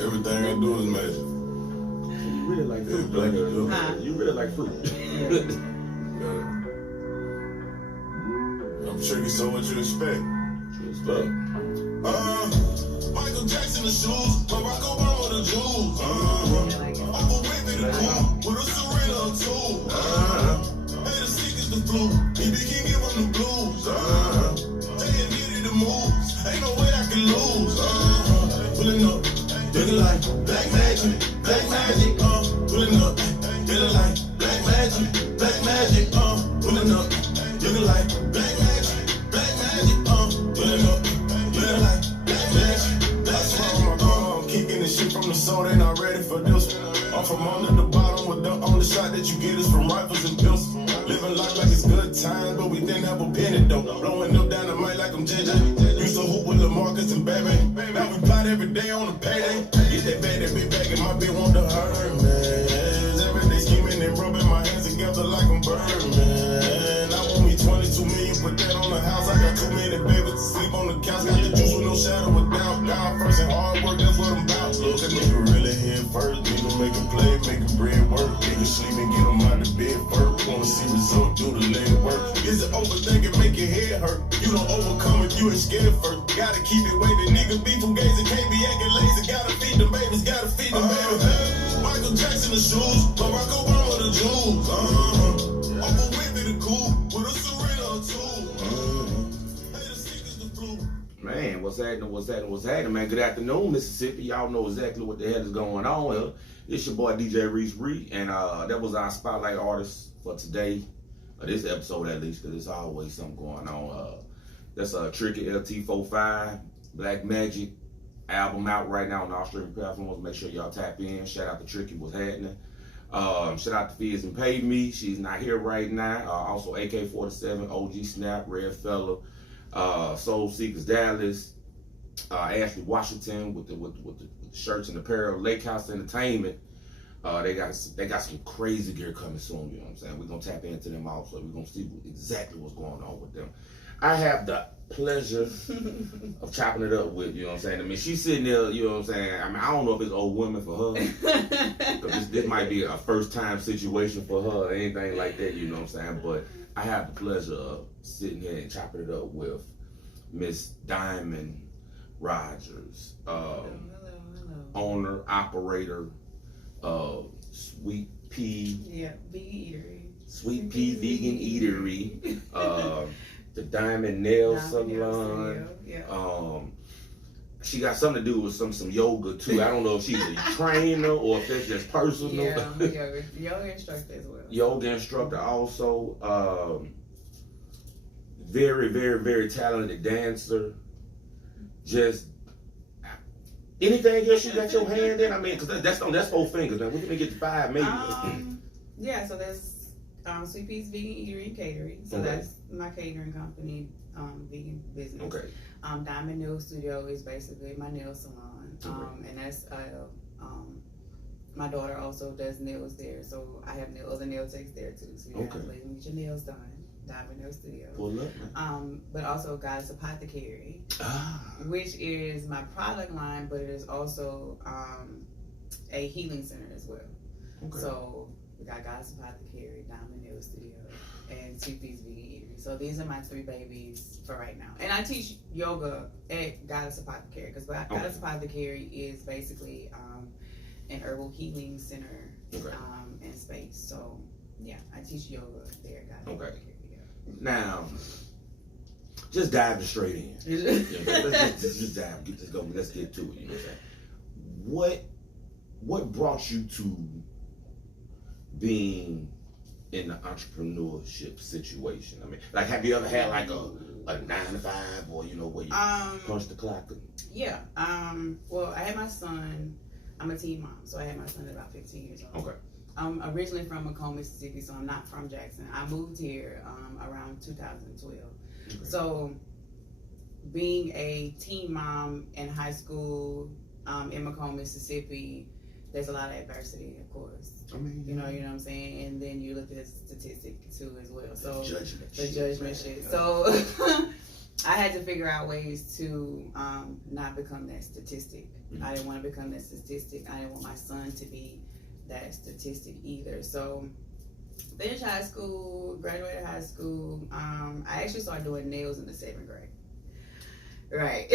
Everything I do is magic. You really like fruit. Black you You really like fruit. I'm tricky, so what you expect? Look. Michael Jackson the shoes, Barack Obama the jewels. Uncle Whippy the cool, with a Serena or two. Hey, the sick is the flu, BB King give him the blues. Jay and Diddy the moves, ain't no way I can lose. Pulling up, looking like black magic, pulling up, feeling like black magic, pulling up, looking like black magic, pulling up, feeling like black magic. That's why I'm kicking this shit from the soul, they not ready for this. I'm from under the bottom with the only shot that you get is from rifles and pistols. Living life like it's good times, but we didn't have a penny though. Blowing up dynamite like I'm JJ. Used to hoop with LaMarcus and Baby. Now we plot every day on the payday. Get that bag, that big bag, and my bitch want to hurt, man. Every day scheming and rubbing my hands together like I'm Birdman. I want me 22 million, put that on the house. I got too many babies to sleep on the couch. Got the juice with no shadow of doubt. God first and hard work, that's what I'm about. Look, a nigga really here first. Nigga make a play, make a bread work. Nigga sleep and get him out the bed first. Wanna see result, do the leg work. Is it overthinking, make your head hurt? You don't overcome if you ain't scared first. Gotta keep it waving. Nigga be from gays and can't be acting lazy. Gotta feed them babies, gotta feed them babies. Michael Jackson the shoes, Barack Obama the jewels. Uncle Whippy the cool, with a Serena or two. Hey, the sick is the flu. Man, what's happening, man? Good afternoon, Mississippi. Y'all know exactly what the hell is going on here. It's your boy DJ Reese Reed, and that was our spotlight artist for today, this episode at least, because there's always something going on. That's Tricky LT45, Black Magic album out right now on all streaming platforms. Make sure y'all tap in. Shout out to Tricky, what's happening. Shout out to Fizz and Paid Me. She's not here right now. Also AK-47, OG Snap, Red Fella, Soul Seekers Dallas, Ashley Washington with the shirts and apparel, Lake House Entertainment. They got some crazy gear coming soon, you know what I'm saying? We're gonna tap into them also. We're gonna see exactly what's going on with them. I have the pleasure of chopping it up with, you know what I'm saying? I mean, she's sitting there, you know what I'm saying? I mean, I don't know if it's old women for her. Because this might be a first time situation for her or anything like that, you know what I'm saying? But I have the pleasure of sitting here and chopping it up with Miss Diamond Rogers, owner, operator of Sweet Pea. Yeah, vegan eatery. Sweet Pea Vegan Eatery. The Diamond Nail Salon. Yeah. She got something to do with some yoga too. I don't know if she's a trainer or if that's just personal. Yeah, I'm a yoga instructor as well. Yoga instructor also. Very, very, very talented dancer. Just anything else you got your hand in? I mean, because that's 4 fingers. Now we're gonna get to 5 maybe. Yeah, so there's Sweet Pea's Vegan Eatery and Catering. So that's my catering company, vegan business. Okay. Diamond Nail Studio is basically my nail salon. And that's my daughter also does nails there. So I have other nail techs there too. So you guys can get your nails done. Diamond Nail Studio. Pull up, man. But also Goddess Apothecary, which is my product line, but it is also a healing center as well. Okay. So we got Goddess Apothecary, Diamond Nail Studio, and Sweet Pea's Vegan Eatery. So these are my 3 babies for right now. And I teach yoga at Goddess Apothecary because Goddess Apothecary is basically an herbal healing center and space. So yeah, I teach yoga there at Goddess Apothecary. Now, just diving straight in. Let's dive. Let's get to it. You know what I'm saying? What brought you to being in the entrepreneurship situation? I mean, like, have you ever had like a 9 to 5 or where you punch the clock? Yeah. Well, I had my son. I'm a teen mom, so I had my son at about 15 years old. Okay. I'm originally from Macomb, Mississippi, so I'm not from Jackson. I moved here around 2012. Okay. So being a teen mom in high school in Macomb, Mississippi, there's a lot of adversity, of course. I mean, you know what I'm saying? And then you look at the statistic too as well. So the judgment shit. So I had to figure out ways to not become that statistic. I didn't want to become that statistic. I didn't want my son to be that statistic either. So finished high school, graduated high school. I actually started doing nails in the 7th grade. Right.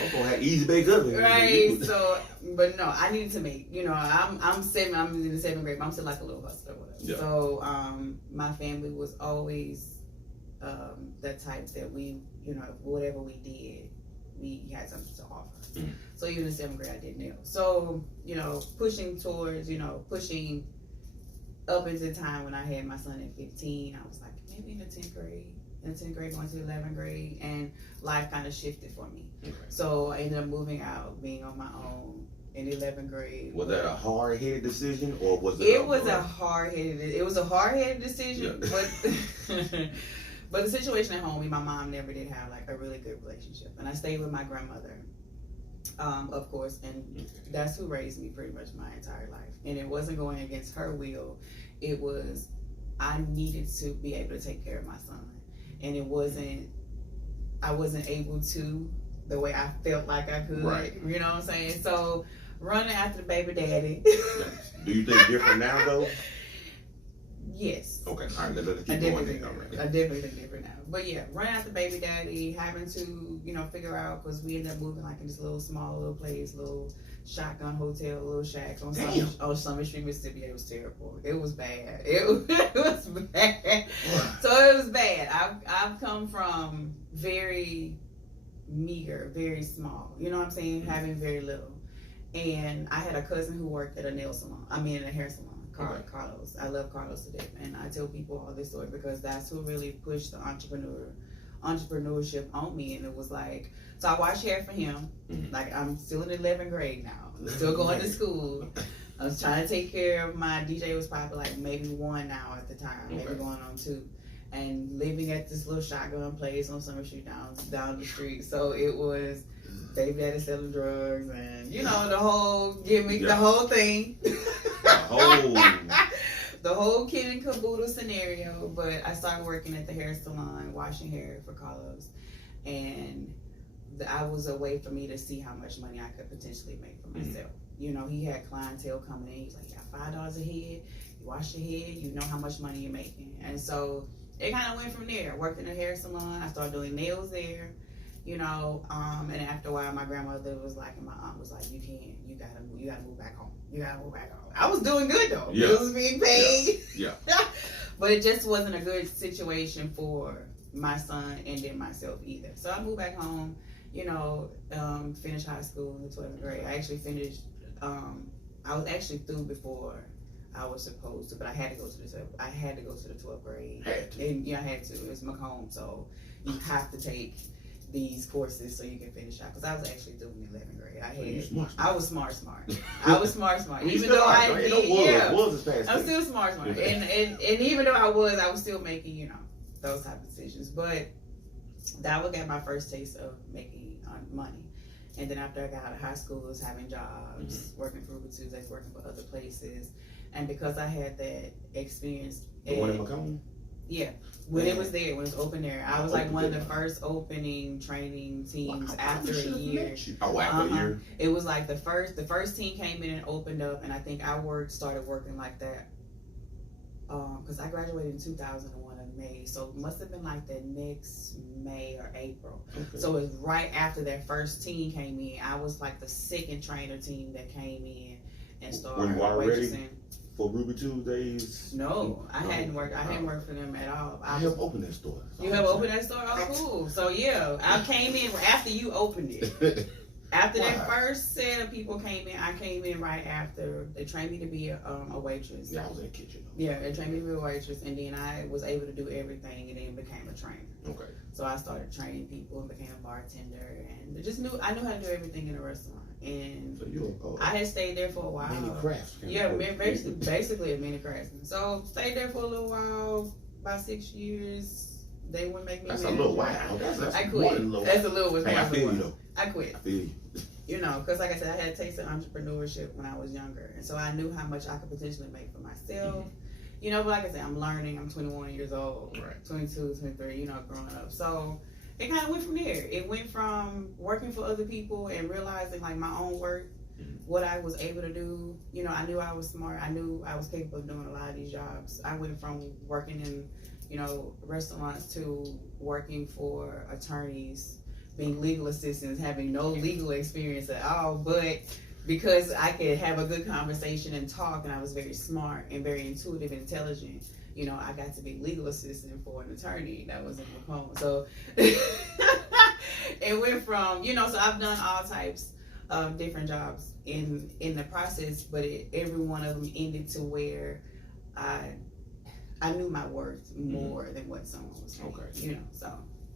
I'm gonna have easy bake oven. Right. So, but no, I needed to make. I'm in the 7th grade. But I'm still like a little hustler. Yeah. So, my family was always the type that we, whatever we did, we had something to offer. Mm-hmm. So even in 7th grade, I did nails. So, pushing towards, pushing up into the time when I had my son at 15, I was like, maybe in the 10th grade. In the 10th grade, going to the 11th grade, and life kind of shifted for me. Okay. So I ended up moving out, being on my own in the 11th grade. Was that a hard-headed decision, or was it? It was a hard-headed decision, yeah. but the situation at home, my mom never did have like a really good relationship, and I stayed with my grandmother, of course, and that's who raised me pretty much my entire life. And it wasn't going against her will; it was I needed to be able to take care of my son. And I wasn't able to the way I felt like I could. Right. You know what I'm saying? So running after the baby daddy. Do you think different now though? Yes. Okay. All right. Let's keep I going. definitely think different now. But yeah, running after baby daddy, having to, figure out, because we ended up moving like in this little place, little shotgun hotel, little shack on Summer Street, Mississippi. It was terrible. It was bad. It was bad. So it was bad. I've come from very meager, very small. You know what I'm saying? Mm-hmm. Having very little. And I had a cousin who worked at a nail salon. I mean, a hair salon. Carlos. I love Carlos to death, and I tell people all this story because that's who really pushed the entrepreneurship on me. And it was like, so I washed hair for him. Mm-hmm. Like, I'm still in 11th grade now. I'm still going to school. I was trying to take care of my DJ was probably like maybe 1 now at the time, maybe going on 2. And living at this little shotgun place on Summer Street down the street. So it was baby daddy selling drugs and the whole gimmick, the whole thing. The whole kid and caboodle scenario. But I started working at the hair salon, washing hair for Carlos. And that was a way for me to see how much money I could potentially make for myself. He had clientele coming in. He's like, you got $5 a head. You wash your head, you know how much money you're making. And so it kind of went from there. Worked in a hair salon. I started doing nails there. And after a while, my grandmother was like, and my aunt was like, you gotta move back home. You gotta move back home. I was doing good though. Yeah. Bills was being paid. Yeah. But it just wasn't a good situation for my son and then myself either. So I moved back home, finished high school in the 12th grade. I actually finished, I was actually through before I was supposed to, but I had to go to the 12th grade. And I had to. It was Macomb, so you have to take these courses so you can finish out. Because I was actually doing 11th grade. I was smart. I was smart. Even though I'm still smart. And even though I was still making, those type of decisions. But that would get my first taste of making money. And then after I got out of high school, I was having jobs, working for Ruby Tuesdays, working for other places. And because I had that experience. The one in Macomb? Yeah. When it was open there, I was like one of the first opening training teams after a year. After a year. It was like the first team came in and opened up, and I think I started working like that. Because I graduated in 2001 in May, so it must have been like the next May or April. Okay. So it was right after that first team came in. I was like the second trainer team that came in and started. Were you already for Ruby Tuesdays? No, I hadn't worked. I hadn't worked for them at all. I helped open that store. You have opened that store? Oh, cool. So yeah, I came in after you opened it. After that first set of people came in, I came in right after. They trained me to be a waitress. Yeah, I was in the kitchen. Yeah, they trained me to be a waitress, and then I was able to do everything, and then became a trainer. Okay. So I started training people and became a bartender, and I knew how to do everything in a restaurant. And so I had stayed there for a while. Mini crafts. Yeah, basically a mini craftsman. So stayed there for a little while, about 6 years. They wouldn't make me. That's a little while. I quit. That's a little. Hey, I feel you though. I quit. I feel you. Because like I said, I had a taste of entrepreneurship when I was younger, and so I knew how much I could potentially make for myself. You know, but like I said, I'm learning. I'm 21 years old, Right. 22, 23, you know, growing up. So it kind of went from there. It went from working for other people and realizing like my own worth, what I was able to do. You know, I knew I was smart. I knew I was capable of doing a lot of these jobs. I went from working in, you know, restaurants to working for attorneys, being legal assistants, having no legal experience at all, but because I could have a good conversation and talk, and I was very smart and very intuitive and intelligent, you know, I got to be legal assistant for an attorney that was in Macomb. So it went from, you know, so I've done all types of different jobs in the process, but every one of them ended to where I knew my worth more than what someone was saying. Okay. You know, so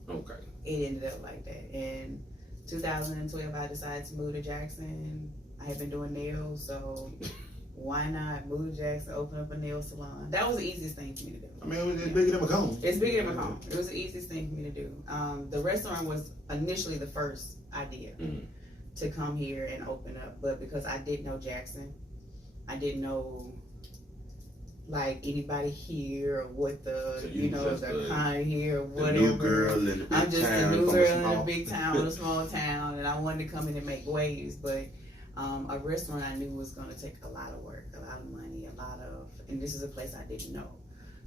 Okay. it ended up like that. In 2012, I decided to move to Jackson. I had been doing nails, so why not move to Jackson, open up a nail salon? That was the easiest thing for me to do. I mean, it's bigger than Macomb. It's bigger than Macomb. It was the easiest thing for me to do. The restaurant was initially the first idea to come here and open up, but because I didn't know Jackson, I didn't know like anybody here or what the So the kind here or whatever. The new girl in the big I'm just town a new from girl small- in a big town, in a small town, and I wanted to come in and make waves. But a restaurant I knew was going to take a lot of work, a lot of money, and this is a place I didn't know.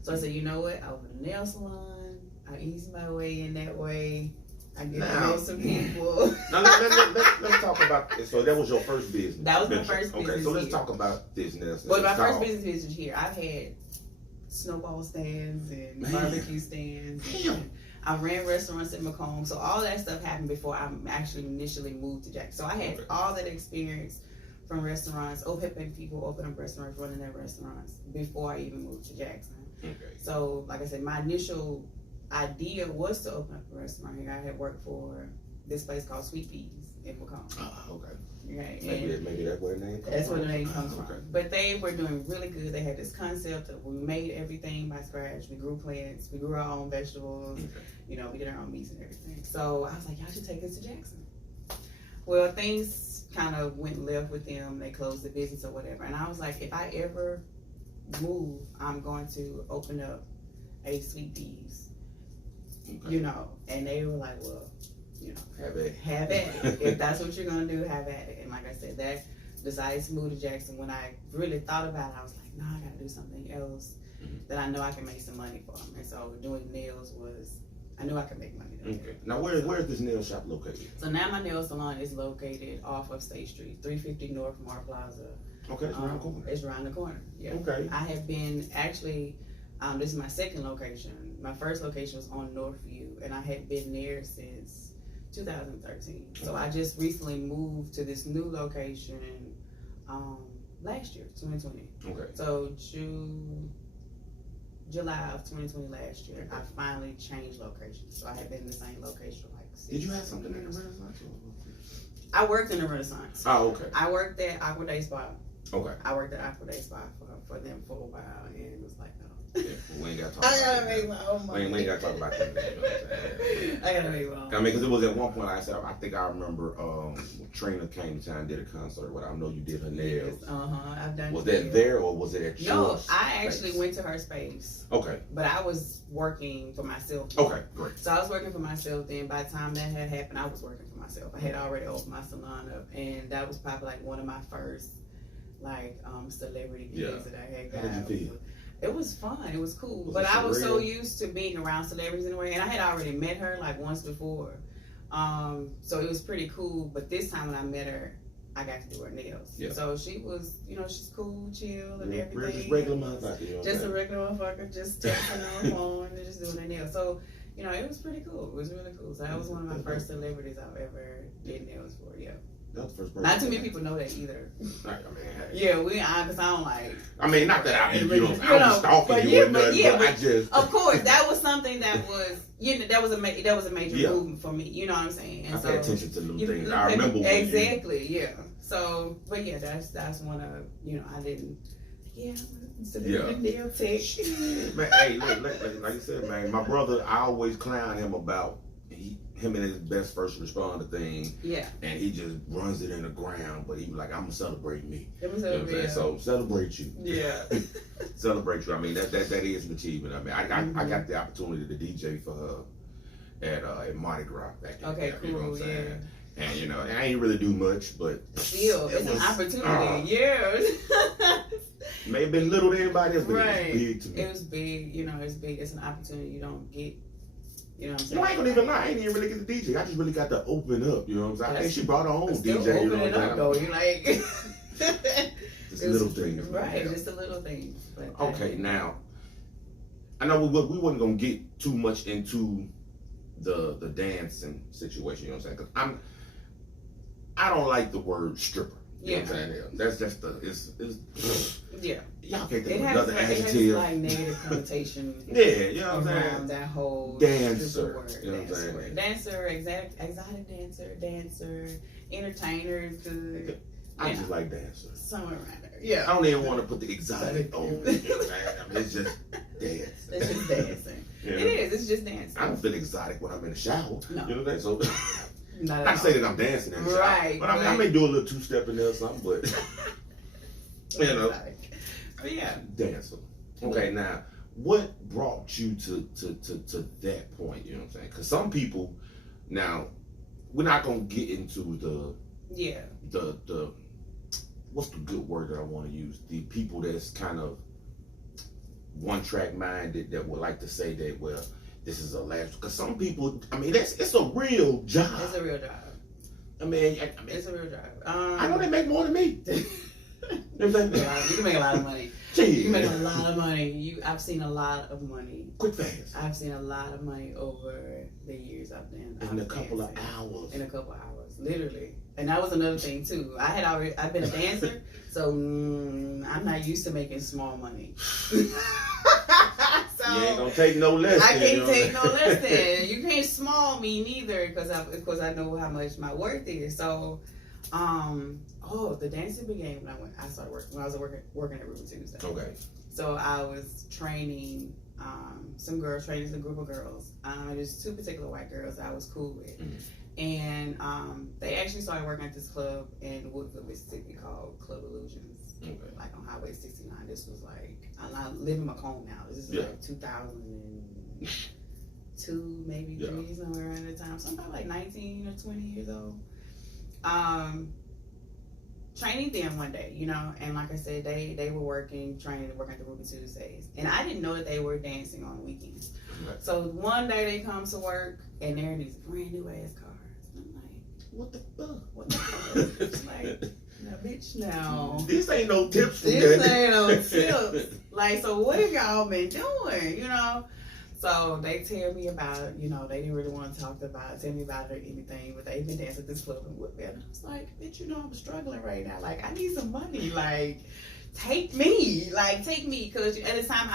So I said, you know what? I open a nail salon. I ease my way in that way. I get to know some people. Now let's talk about this. So that was your first business. That was my venture. first Okay, business so let's here. talk about this now. But my first business is here. I've had snowball stands and Man. barbecue stands. And I ran restaurants in Macomb. So all that stuff happened before I actually initially moved to Jackson. So I had all that experience from restaurants, helping people open up restaurants, running their restaurants before I even moved to Jackson. Okay. So like I said, my initial idea was to open up a restaurant here. I had worked for this place called Sweet Peas in Macomb. Okay. Right. Maybe that's where the name comes from. That's where the name comes from. Okay. But they were doing really good. They had this concept of we made everything by scratch. We grew plants. We grew our own vegetables. Okay. You know, we did our own meats and everything. So I was like, y'all should take us to Jackson. Well, things kind of went left with them. They closed the business or whatever. And I was like, if I ever move, I'm going to open up a Sweet Peas. Okay. You know, and they were like, well, you know, Have it. have at it. If that's what you're gonna do, have at it. And like I said, that decided to move to Jackson. When I really thought about it, I was like, no, I gotta do something else that I know I can make some money from. And so doing nails was, I knew I could make money doing Okay. it. Now where's this nail shop located? So now my nail salon is located off of State Street, 350 North Mar Plaza. Okay, it's around the corner. It's around the corner. Yeah. Okay. I have been actually. This is my second location. My first location was on Northview, and I had been there since 2013. So I just recently moved to this new location last year, 2020. Okay. So July of 2020 last year, I finally changed locations. So I had been in the same location for like 6 Did you have something in the years. Renaissance? I worked in the Renaissance. Oh, okay. I worked at Aqua Day Spa. Okay. I worked at Aqua Day Spa for them for a while, and it was like, no. Yeah, well, we ain't got to talk I about gotta that. make my own money. We ain't got to talk about that. You know what I'm saying? I gotta make my own. I mean, because it was at one point, like I said, I think I remember Trina came to town and did a concert. What I know you did her nails. I've done. Was that there or was it at No, yours? I actually went to her space, Okay. but I was working for myself. Okay. Great. So I was working for myself. Then by the time that had happened, I was working for myself. I had already opened my salon up, and that was probably like one of my first celebrity gigs that I had got. How did you feel? It was fun. It was cool. Was But it I was so surreal? used to being around celebrities anyway, and I had already met her like once before. So it was pretty cool. But this time when I met her, I got to do her nails. Yeah. So she was, she's cool, chill, and Just everything. regular motherfucker. You know what I'm Just a saying? regular motherfucker, just texting on the phone and just doing their nails. So, it was pretty cool. It was really cool. So that was one of my first celebrities I've ever did nails for. Yeah. That was the first person. Not too many people know that either. Right, I mean, hey. Yeah, because I don't like. I mean, not that I'm You know, stalking but you yeah, or but nothing, yeah, but I but- just. Of course, that was something that was, that was a major Yeah. movement for me. You know what I'm saying? And I pay attention to little you- things. you I pay- remember when exactly. Yeah. So, but yeah, that's one of I didn't. Yeah, Yeah. nail tech. Man, hey, look, like you said, man, my brother, I always clown him about him him and his best first responder thing, Yeah. and he just runs it in the ground. But he was like, "I'm gonna celebrate me." It was You know what I'm saying? real. So celebrate you. Yeah. Celebrate you. I mean, that is an achievement. I mean, I got the opportunity to DJ for her at Mardi Gras back in Okay, the day, you know what I'm cool, saying? yeah. And you know, and I ain't really do much, but Still, it's an opportunity. Yeah. May have been little to anybody else, but Right. it was big to me. It was big, you know, it's big. It's an opportunity you don't get, you know what I'm You saying? know, I ain't gonna even lie. I ain't even really get the DJ. I just really got to open up. You know what I'm saying? I think she brought her own Still DJ. You know opening what I'm up though. saying? You like Just little things, man. right? Yeah. Just the little things. But Okay, now I know we wasn't gonna get too much into the dancing situation. You know what I'm saying? Because I don't like the word stripper. You know what I'm saying? That's just it's yeah. y'all can't think It of has, another it has adjective. like negative connotation. Yeah, you know what I'm around saying? that whole Dancer, stripper word. you know what I'm saying? Word. Dancer, exotic dancer, entertainer, good. I just like dancers. Somewhere around there. Yeah. I don't even want to put the exotic on it. You know what I'm saying? I mean, it's just dance. It's just dancing. You know? It is. It's just dancing. I don't feel exotic when I'm in the shower. No. You know what I'm saying? So Not at I all. say that I'm dancing in the shower. Right, But I mean, I may do a little two-step in there or something, but you know. But yeah. Dancer. Okay, now what brought you to that point? You know what I'm saying? Because some people, now we're not gonna get into Yeah. the what's the good word that I want to use? The people that's kind of one track minded that would like to say that, well, this is a last. Because some people, I mean, it's a real job. It's a real job. I mean, It's a real job. I know they make more than me. You know what I'm saying? You can make a lot of money. Gee, You can make a lot of money. I've seen a lot of money. quick fast. I've seen a lot of money over the years I've been. In a couple of hours. In a couple of hours, literally. And that was another thing too. I've been a dancer, so I'm not used to making small money. So You ain't gonna take no less. I then, you can't know take no what I'm less saying? than. You can't small me neither because I know how much my worth is. So, the dancing began when I started working. When I was working at Ruby Tuesday. Okay. So I was training some girls, training a group of girls. There's two particular white girls that I was cool with. And they actually started working at this club in Woodville, Mississippi called Club Illusions. Okay. Like on Highway 69. This was like, I live in Macomb now. This is like 2002, maybe 3, somewhere around that time. So I'm about like 19 or 20 years old. Training them one day, you know, and like I said, they were working at the Ruby Tuesdays. And I didn't know that they were dancing on weekends. Right. So one day they come to work and they're in these brand new ass cars. And I'm like, What the fuck? what the fuck? It's like, now bitch, now. This ain't no tips from This that. ain't no tips. Like, so what have y'all been doing, you know? So they tell me about, you know, they didn't really want to tell me about it or anything, but they've been dancing at this club in Woodville. And I was like, bitch, you know, I'm struggling right now. Like, I need some money. Like, take me. Because at the time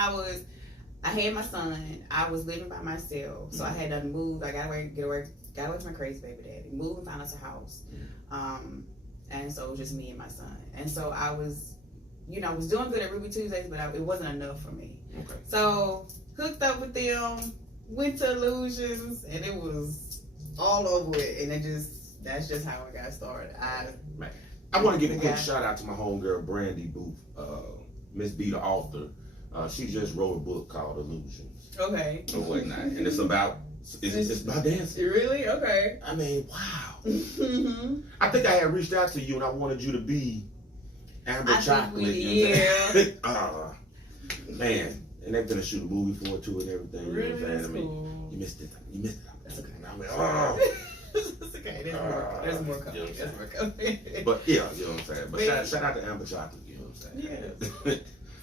I had my son. I was living by myself. So I had to move. I got away from my crazy baby daddy. Moved and found us a house. And so it was just me and my son. And so I was doing good at Ruby Tuesdays, but it wasn't enough for me. Okay. So hooked up with them, went to Illusions, and it was all over it. And that's just how it got started. I want to give a quick shout out to my homegirl Brandy Booth, Miss B, the author. She just wrote a book called Illusions. Okay. Or whatnot, and it's about dancing. Really? Okay. I mean, wow. Mm-hmm. I think I had reached out to you and I wanted you to be Amber Chocolate. Man, and they're gonna shoot a movie for it too and everything. Really? You know what I'm saying? I mean, Cool. you missed it. That's okay. I went, oh. It's okay. There's more coming. There's more coming. But yeah, you know what I'm saying. But shout out to Amber Chocolate. You know what I'm saying? Yeah.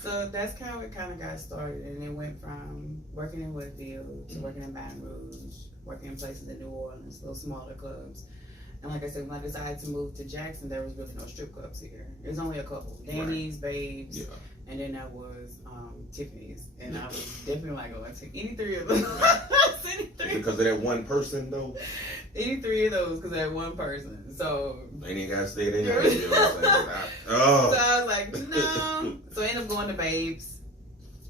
So that's how it kind of got started, and it went from working in Woodville to working in Baton Rouge, working in places in New Orleans, little smaller clubs. And like I said, when I decided to move to Jackson, there was really no strip clubs here. There's only a couple: Danny's, Babes, and then that was Tiffany's. And I was definitely like going to any three of those. Because of that one person though. Any three of those because they're one person. So ain't even gotta stay there. You know what I'm saying? Oh. So I was like, no. So I ended up going to Babes.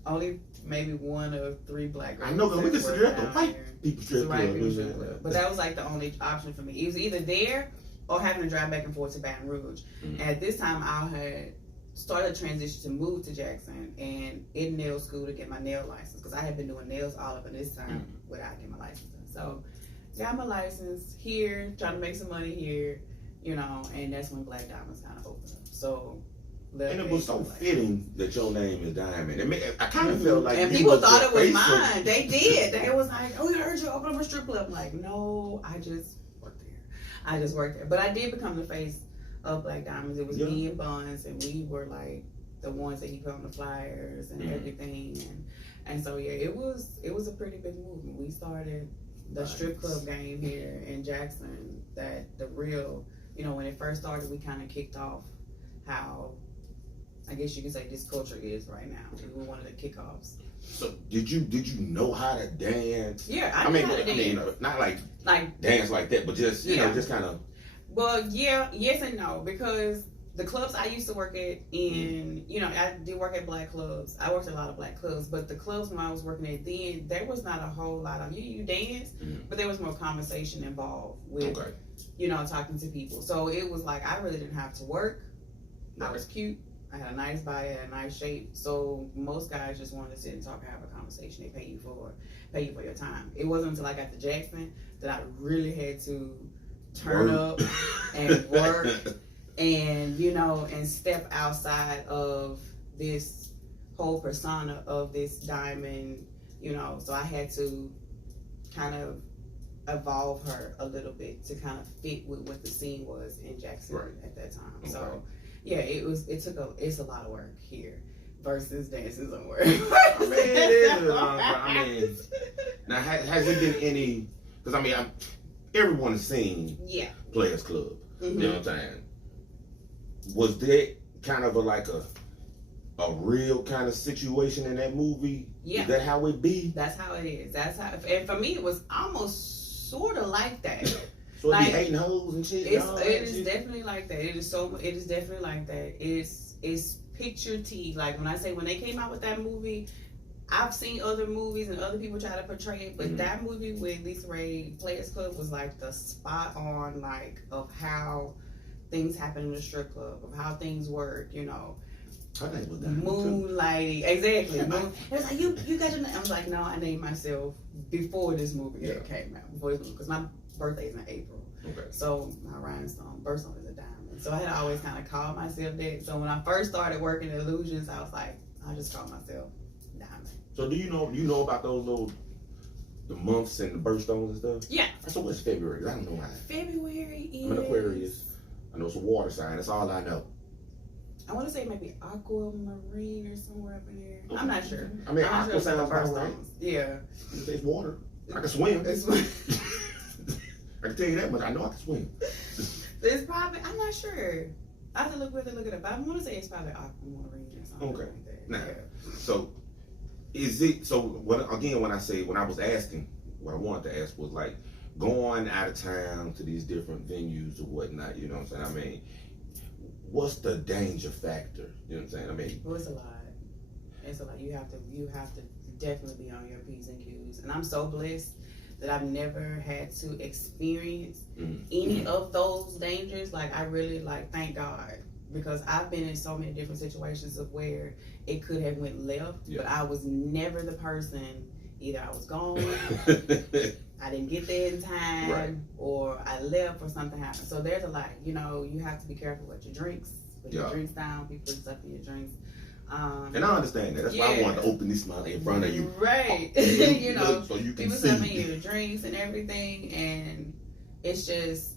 Only maybe 1 or 3 black girls. I know, because we consider that the white people It's strip a club. white people strip club. But that was like the only option for me. It was either there or having to drive back and forth to Baton Rouge. Mhm. And at this time, I had started a transition to move to Jackson and in nail school to get my nail license because I had been doing nails all up in this time without getting my license. So got my license here, trying to make some money here, you know, and that's when Black Diamonds kind of opened up. So And it was so fitting that your name is Diamond. I kind of felt like and you people was thought the it was face mine. of- They did. They was like, "Oh, we heard you open up a strip club." I'm like, no, I just worked there. I just worked there. But I did become the face of Black Diamonds. It was me and Buns, and we were like the ones that he put on the flyers and everything. And so yeah, it was a pretty big movement. We started the strip club game here in Jackson. That the real, you know, when it first started, we kind of kicked off how, I guess you could say, this culture is right now. We were one of the kickoffs. So did you know how to dance? Yeah, I mean, not like like dance like that, but just you know, just kind of. Well, yeah, yes and no, because the clubs I used to work at in, you know, I did work at black clubs. I worked at a lot of black clubs, but the clubs when I was working at then, there was not a whole lot of you dance, but there was more conversation involved with, you know, talking to people. So it was like I really didn't have to work. I was cute. I had a nice body, I had a nice shape. So most guys just wanted to sit and talk and have a conversation. They pay you for your time. It wasn't until I got to Jackson that I really had to turn up and work and, you know, and step outside of this whole persona of this diamond, you know. So I had to kind of evolve her a little bit to kind of fit with what the scene was in Jackson at that time. So yeah, it's a lot of work here versus dancing somewhere. I mean, now has there been any? Because I mean, everyone has seen Players Club. You know what I'm saying? Was that kind of a real kind of situation in that movie? Yeah. Is that how it be? That's how it is. That's how. And for me, it was almost sort of like that. So it be hating hoes and shit. It is definitely like that. It is definitely like that. It's picture T. Like when they came out with that movie, I've seen other movies and other people try to portray it, but that movie with Lisa Ray, Players Club, was like the spot on of how things happen in the strip club, of how things work, you know. Her name was Diamond, Moonlighting, exactly. It was like you got your name. I was like, no, I named myself before this movie came out, because my birthday is in April. Okay. So my rhinestone, birthstone is a diamond. So I had always kind of called myself that. So when I first started working at Illusions, I was like, I'll just call myself Diamond. So do you know about those the months and the birthstones and stuff? Yeah. So what's February? I don't know why. February is. I'm an Aquarius. I know it's a water sign. That's all I know. I want to say maybe aquamarine or somewhere up in there. I'm not sure. I mean, I'm aqua sounds about right. Yeah. It's water. I can swim. I can tell you that much. I know I can swim. It's probably, I'm not sure. I have to look it up. I want to say it's probably aquamarine or something like that. Now, so is it, so when I was asking, what I wanted to ask was like going out of town to these different venues or whatnot, you know what I'm saying? I mean, what's the danger factor? You know what I'm saying? I mean, well, it's a lot. It's a lot. You have to definitely be on your P's and Q's. And I'm so blessed that I've never had to experience any of those dangers. Like, I really, thank God, because I've been in so many different situations of where it could have went left, but I was never the person, either I was gone, I didn't get there in time, or I left or something happened. So there's a lot, you know, you have to be careful with your drinks, put your drinks down, be putting stuff in your drinks. And I understand that. That's why I wanted to open this mouth in front of you. Right. You know, so you can people see. stuff in your drinks and everything, and it's just,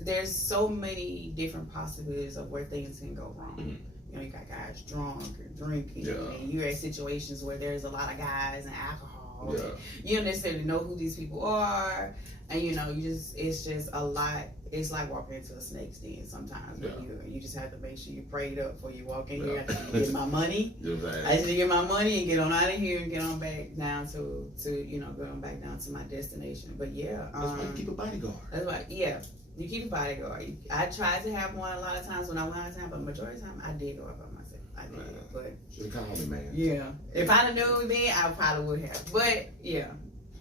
there's so many different possibilities of where things can go wrong. You know, you got guys drunk or drinking, and you're at situations where there's a lot of guys and alcohol. And you don't necessarily know who these people are, and you know, it's just a lot. It's like walking into a snake's den sometimes. You just have to make sure you prayed up before you walk in here. I just need to get my money. I just need to get my money and get on out of here and get on back down to you know, going back down to my destination. But yeah, that's why you keep a bodyguard. That's why, you keep a bodyguard. I tried to have one a lot of times when I went out of town, but majority of the time I did go out by myself. I did, but should have called me, man. Yeah, if I'd have known then, I probably would have. But yeah.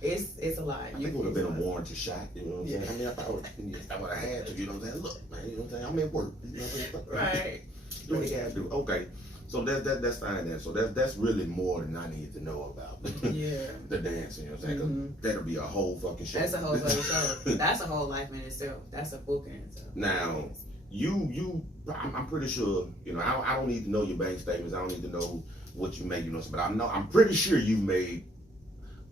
It's a lot. I think it would have been a warranted shot, you know what I'm saying? I mean, I would have had to, you know what I'm saying? Look, man, you know what I'm saying? I'm at work, you know what I'm saying? Right. Do what you gotta do. Okay. So that's fine then. So that's really more than I need to know about. Yeah. The dancing, you know what I'm saying? 'Cause that'll be a whole fucking show. That's a whole other show. That's a whole life in itself. That's a book in itself. Now, I'm pretty sure, you know, I don't need to know your bank statements. I don't need to know what you make, you know, but I'm pretty sure you made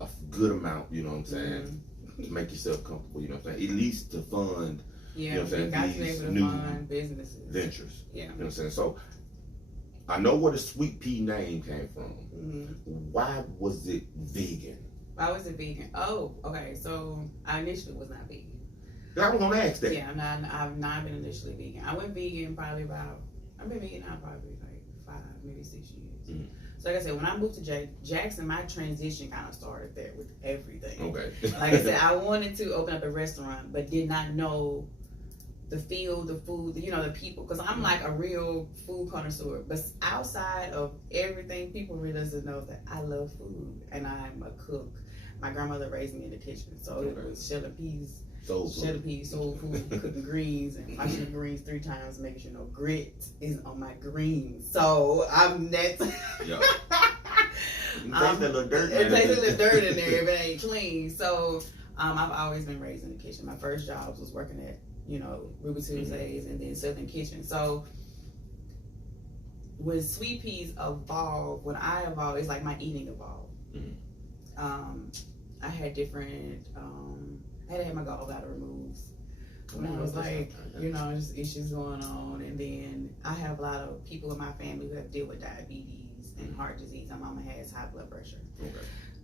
a good amount, you know what I'm saying, to make yourself comfortable, you know what I'm saying, at least to fund, Yeah, you know what I'm you got to saying, be these able to new fund businesses. ventures. Yeah. You know what I'm saying? So, I know where the Sweet Pea name came from. Why was it vegan? Why was it vegan? Oh, okay. So I initially was not vegan. I was gonna ask that. Yeah, I've not been initially vegan. I went vegan I've been vegan now probably like 5, maybe 6 years. So like I said, when I moved to Jackson, my transition kind of started there with everything. Okay. Like I said, I wanted to open up a restaurant, but did not know the field, the food, you know, the people, because I'm like a real food connoisseur. But outside of everything, people really doesn't know that I love food and I'm a cook. My grandmother raised me in the kitchen, so it was shelling peas, soul food, cooking greens, and washing the greens 3 times, making sure no grit is on my greens. So I'm that. Yeah. You taste that little dirt. It tastes a little dirt in there if it ain't clean. So I've always been raised in the kitchen. My first job was working at, you know, Ruby Tuesdays and then Southern Kitchen. So when Sweet Peas evolved, when I evolved, it's like my eating evolved. I had different, I had to have my gallbladder removed when I was like, you know, just issues going on. And then I have a lot of people in my family who have dealt with diabetes and heart disease. My mama has high blood pressure.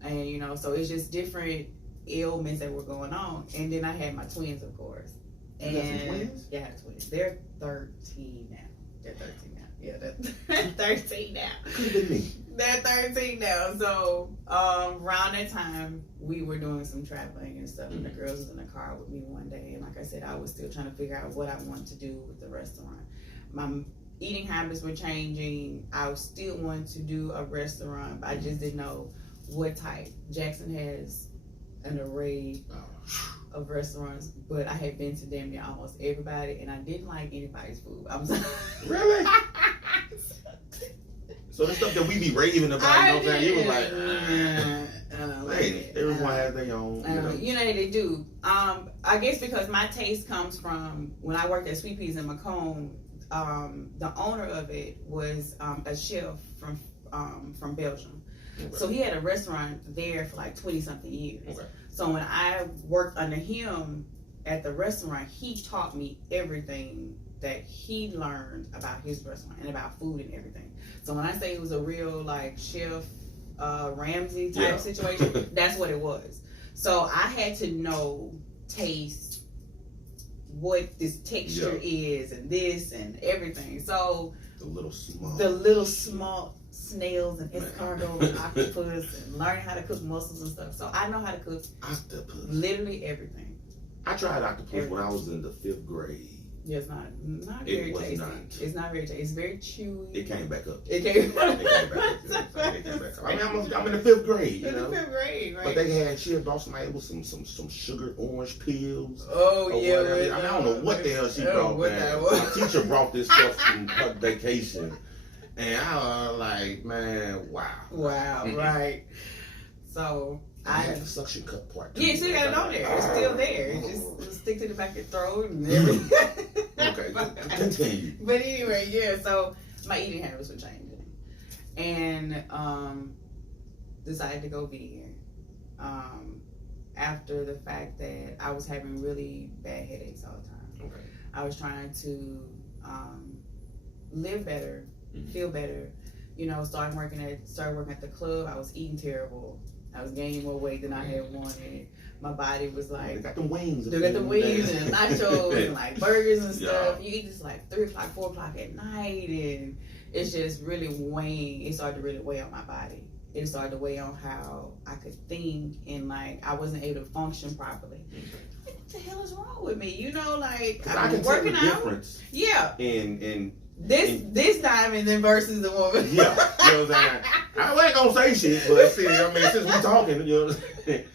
And, you know, so it's just different ailments that were going on. And then I had my twins, of course. You got some twins? Yeah, I have twins. They're 13 now. They're 13 now. Yeah, they're 13 now. Could have been me. They're 13 now. So around that time, we were doing some traveling and stuff. And the girls was in the car with me one day. And like I said, I was still trying to figure out what I wanted to do with the restaurant. My eating habits were changing. I still wanted to do a restaurant, but I just didn't know what type. Jackson has an array of restaurants, but I had been to damn near almost everybody, and I didn't like anybody's food. I'm sorry. Really? So the stuff that we be raving about, you know what I'm saying? You was like, hey, everyone has their own. You know they do. I guess because my taste comes from when I worked at Sweet Peas in Macomb. The owner of it was a chef from Belgium. Okay. So he had a restaurant there for like 20-something years. Okay. So when I worked under him at the restaurant, he taught me everything that he learned about his restaurant and about food and everything. So when I say it was a real like Chef Ramsay type situation, that's what it was. So I had to know, taste what this texture is and this and everything. So the little small snails and escargot and octopus and learning how to cook mussels and stuff. So I know how to cook octopus. Literally everything. I tried octopus when I was in the 5th grade. Yeah, it's not very tasty. It's not very tasty. It's very chewy. It came back up. It came back up. I mean, I'm in the 5th grade. You know? In the 5th grade, right? But she had brought somebody with some sugar orange pills. Oh yeah. I mean, I don't know what the hell she brought. My teacher brought this stuff from her vacation, and I was like, man, wow. Wow, right. So I had the suction cup part. Yeah, so you got it on there. It's still there. Just stick to the back of your throat and everything. Okay, continue. But anyway, yeah, so my eating habits were changing. And decided to go vegan. After the fact that I was having really bad headaches all the time. Okay. I was trying to live better, feel better. You know, started working at the club. I was eating terrible. I was gaining more weight than I had wanted. My body was like, they got the wings. They got the wings and nachos and like burgers and stuff. You eat this like 3 o'clock, 4 o'clock at night, and it's just really weighing. It started to really weigh on my body. It started to weigh on how I could think, and like I wasn't able to function properly. What the hell is wrong with me? You know, like I can working tell the difference. Yeah. In this diamond then versus the woman. Yeah, you know what I'm saying? I ain't gonna say shit, but see, I mean, since we talking, you know what I'm saying?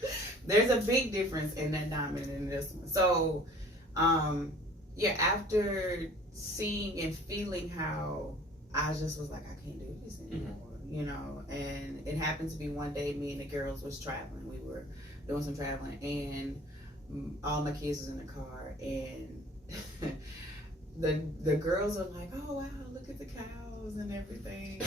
There's a big difference in that diamond and this one. So, yeah, after seeing and feeling how I just was like, I can't do this anymore, you know. And it happened to be one day, me and the girls was traveling. We were doing some traveling, and all my kids was in the car, and the girls are like, oh wow, look at the cows and everything.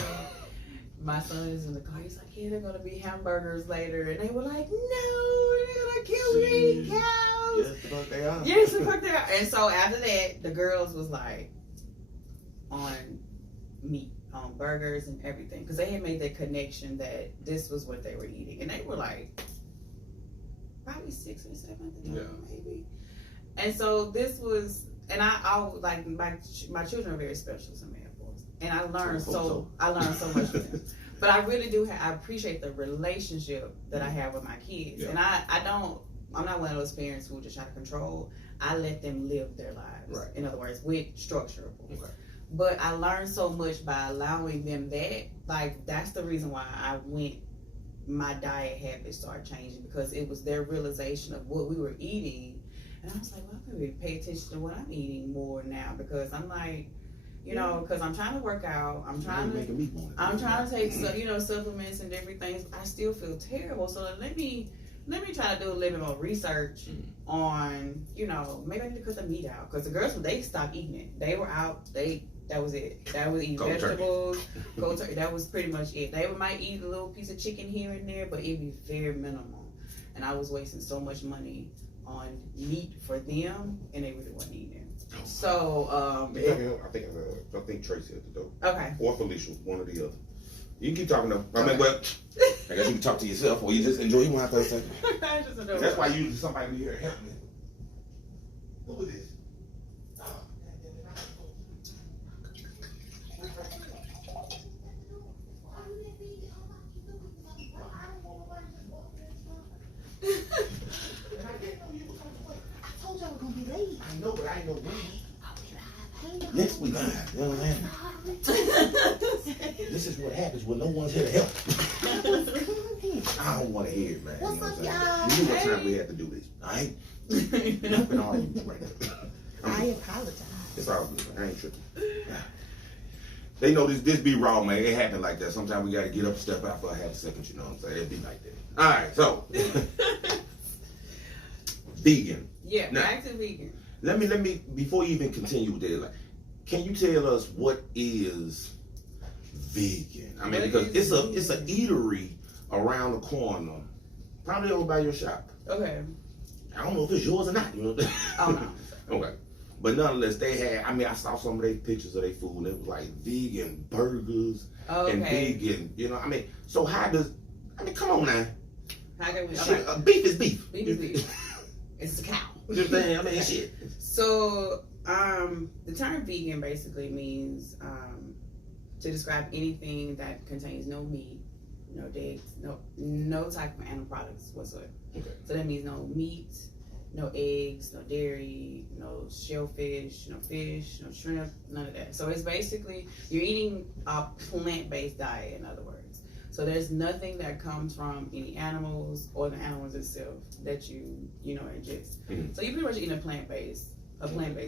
My son is in the car. He's like, yeah, they're gonna be hamburgers later, and they were like, no, they're gonna kill me, cows. Yes, the fuck they are. Yes, the fuck they are. And so after that, the girls was like on meat, on burgers and everything, because they had made that connection that this was what they were eating, and they were like probably 6 or 7 at the time, maybe. And so this was, and I like my children are very special to me, of course, and I learned so much from them. But I really do. I appreciate the relationship that I have with my kids, and I'm not one of those parents who just try to control. I let them live their lives. Right. In other words, with structure. Okay. But I learned so much by allowing them that. Like, that's the reason why my diet habits started changing, because it was their realization of what we were eating. And I was like, well, I'm going to pay attention to what I'm eating more now, because I'm like, you know, because I'm trying to work out. I'm trying to take, supplements and different things. I still feel terrible. So let me try to do a little bit more research on, maybe I need to cut the meat out. Because the girls, they stopped eating it. They were out. That was it. That was eating vegetables, cold turkey. That was pretty much it. They might eat a little piece of chicken here and there, but it'd be very minimal. And I was wasting so much money on meat for them, and they really wasn't eating it. So, I think Tracy at the door. Okay. Or Felicia, one or the other. You can keep talking though. I mean, well, I guess you can talk to yourself, or you just enjoy. You won't have to say. That's why usually somebody be here to help me. Who is this? I know, but I know when. Yes, we live. You know what I'm saying? This is what happens when no one's here to help. I don't want to hear it, man. What's up, y'all? You know what time we had to do this, all right? Nothing on you right now. I apologize. It's all good, man. I ain't tripping. They know this be raw, man. It happen like that. Sometimes we got to get up and step out for a half a second, you know what I'm saying? It be like that. All right, so. Vegan. Yeah, now, back to vegan. Let me before you even continue with that, like, can you tell us what is vegan? I mean, because it's an eatery around the corner, probably over by your shop. Okay. I don't know if it's yours or not. You know. Oh no. Okay. But nonetheless, they had. I mean, I saw some of their pictures of their food, and it was like vegan burgers and vegan. You know, I mean, so how does? I mean, come on now. How can we? Shit, beef is beef. Beef is beef. It's a cow. You know what I'm saying? I mean, shit. So, the term vegan basically means to describe anything that contains no meat, no eggs, no type of animal products whatsoever. Okay. So that means no meat, no eggs, no dairy, no shellfish, no fish, no shrimp, none of that. So it's basically you're eating a plant-based diet, in other words. So there's nothing that comes from any animals or the animals itself that you ingest. Mm-hmm. So you're pretty much eating a plant-based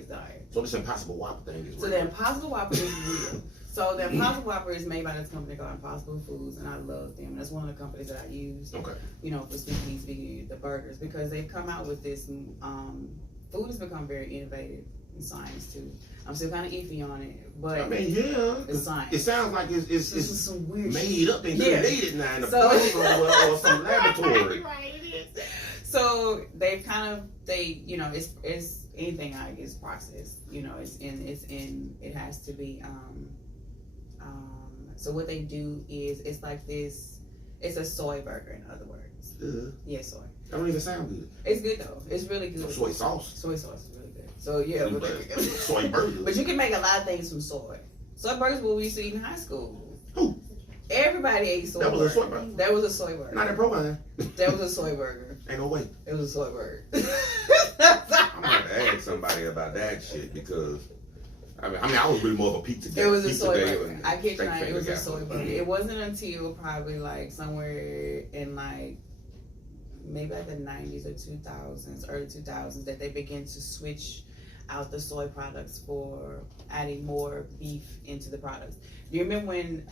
diet. So this Impossible Whopper thing is real. So the Impossible Whopper is real. So the Impossible Whopper is made by this company called Impossible Foods, and I love them. That's one of the companies that I use. Okay. For speaking the burgers, because they've come out with this. Food has become very innovative in science too. I'm still kind of iffy on it, but I mean, yeah, it's science. It sounds like it's some weird made up and created now in a So- or some laboratory. Right, it is. So they've it's anything I guess processed. It has to be. So what they do is it's like this. It's a soy burger, in other words. Yeah, soy. That don't even sound good. It's good though. It's really good. Soy sauce. Soy sauce is really good. So yeah, soy burgers. But you can make a lot of things from soy. Soy burgers what we used to eat in high school. Who? Everybody ate soy. That was a soy burger. That was a soy burger. Not in Provine. That was a soy burger. Ain't no way. It was a soy burger. I'm gonna ask somebody about that shit because I mean I was really more of a pizza guy. It was a pizza soy day burger. and I kid you not, steak it was a finger soy guy. burger. It wasn't until probably like somewhere in like maybe like the 90s or 2000s, early 2000s, that they began to switch out the soy products for adding more beef into the products. Do you remember when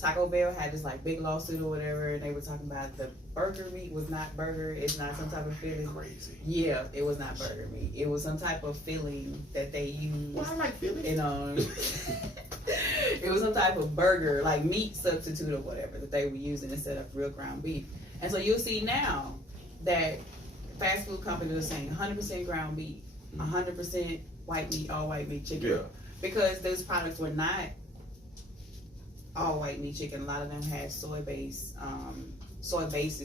Taco Bell had this like big lawsuit or whatever, and they were talking about the burger meat was not burger, it's not some type of filling? Crazy. Yeah, it was not burger meat. It was some type of filling that they used. Well, I like filling. It was some type of burger, like meat substitute or whatever that they were using instead of real ground beef. And so you'll see now that fast food companies are saying 100% ground beef, 100% white meat, all white meat chicken. Yeah. Because those products were not all white meat chicken. A lot of them had soy bases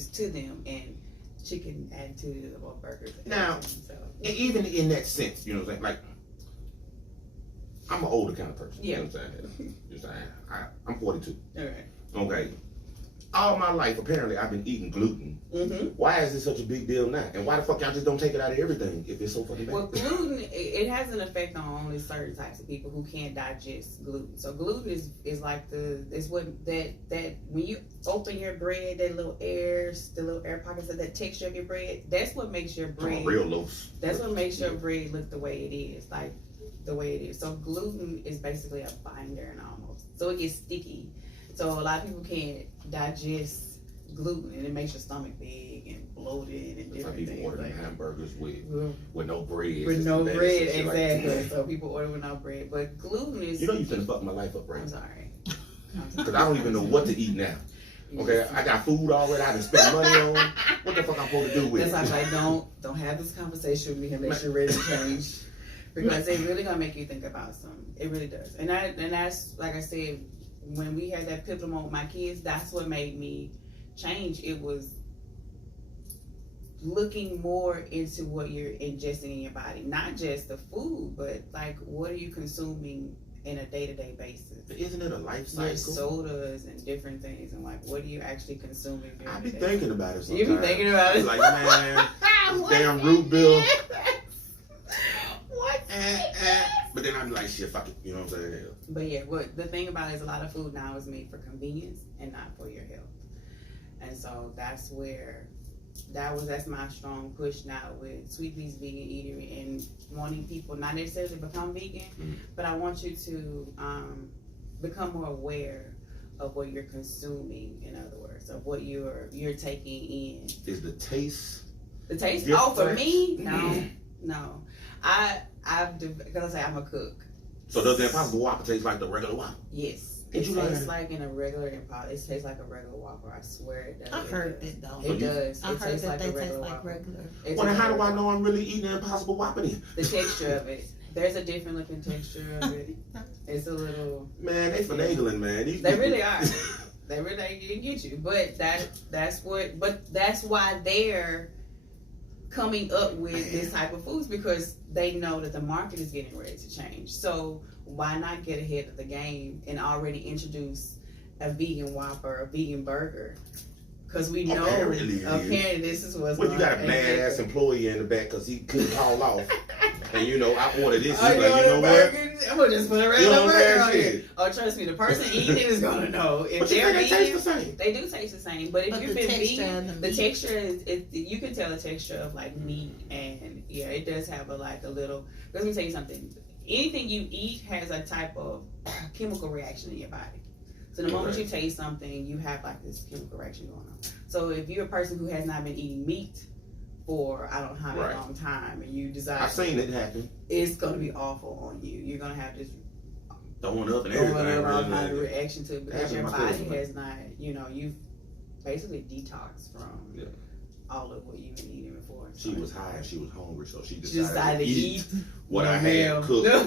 to them, and chicken added to the burgers. Now, so. And even in that sense, you know what I'm saying? Like, I'm an older kind of person. Yeah. You know what I'm saying? You're saying I'm 42. All right. Okay. All my life, apparently, I've been eating gluten. Mm-hmm. Why is it such a big deal now? And why the fuck y'all just don't take it out of everything if it's so fucking bad? Well, gluten, it has an effect on only certain types of people who can't digest gluten. So gluten is like what that when you open your bread, the little air pockets of that texture of your bread, that's what makes your bread real loaf. That's what makes your bread look the way it is, like the way it is. So gluten is basically a binder and almost, so it gets sticky. So a lot of people can't digest gluten, and it makes your stomach big and bloated and That's why different people things. order hamburgers with no bread. With no bread, exactly. Like, so people order with no bread. But gluten is... you know you finna fuck my life up, right? I'm sorry. Because I don't even know what to eat now. Okay, I got food already I done spent money on. What the fuck I'm supposed to do with it? That's why I'm like, don't have this conversation with me unless you're ready to change. Because it really gonna make you think about something. It really does. And that's, like I said, when we had that pivotal moment with my kids, that's what made me change. It was looking more into what you're ingesting in your body, not just the food, but like what are you consuming in a day-to-day basis. Isn't it a life Your cycle? sodas and different things, and like what are you actually consuming? I be thinking about it sometimes. You be thinking about it? Like, man, this damn root beer. What? But then I be like, shit, fuck it. You know what I'm saying? But yeah, what the thing about it is a lot of food now is made for convenience and not for your health. And so that's where that's my strong push now with Sweet Pea's Vegan Eatery and wanting people not necessarily become vegan, but I want you to become more aware of what you're consuming. In other words, of what you're taking in. Is the taste? The taste? different? Oh, for me, no. Because I'm a cook. So does the Impossible Whopper taste like the regular Whopper? Yes. Did It you learn? tastes like in a regular Impossible. It tastes like a regular Whopper. I swear it does. I heard that though. It does. I It heard tastes that like they a taste regular like Whopper. regular. It Well, then tastes how do like I know I'm really eating the Impossible Whopper then? the texture of it? There's a different looking texture of it. It's a little. Man, they finagling, man. These They people- really are. They really get you. But that's why they're coming up with this type of foods, because they know that the market is getting ready to change. So why not get ahead of the game and already introduce a vegan Whopper, a vegan burger? Because we know Apparently this is what's Well, going you got a on. mad ass employee in the back because he couldn't call off. And you know, I ordered this. He's Oh, like, you know what? I'm gonna just put a You regular know what I'm burger on saying? here. Oh, trust me, the person eating it is gonna know if But you they're think they taste vegan. the same? They do taste the same, but if But you've the been texture vegan, of the the meat. texture is you can tell the texture of like meat, and yeah, it does have a little. Let me tell you something. Anything you eat has a type of chemical reaction in your body. So the moment you taste something, you have like this chemical reaction going on. So if you're a person who has not been eating meat for I don't know how Right. long time, and you decide I've seen it happen. it's gonna be awful on you, you're gonna have this Throwing up and going everything. around really. kind of reaction to it, because Happened your to my body cousin. has not, you've basically detoxed from Yeah. all of what you've been eating before. She was high and she was hungry, so she She decided to eat what I meal. had cooked. Man,